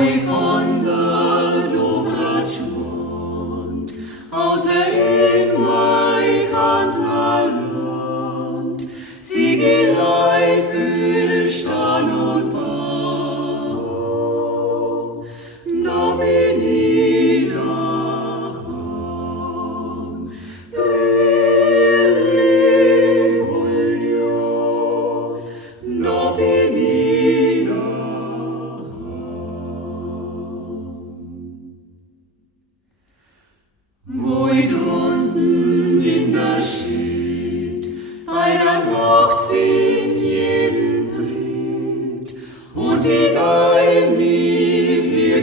ich wandert über das Schwund, außer in mein Kantalland, sie gelei viel Stan und Baum, da bin ich daheim. Da bin ich wo ich drunten in der Schied bei der Nachtwind jeden Tritt und ich ein nie wie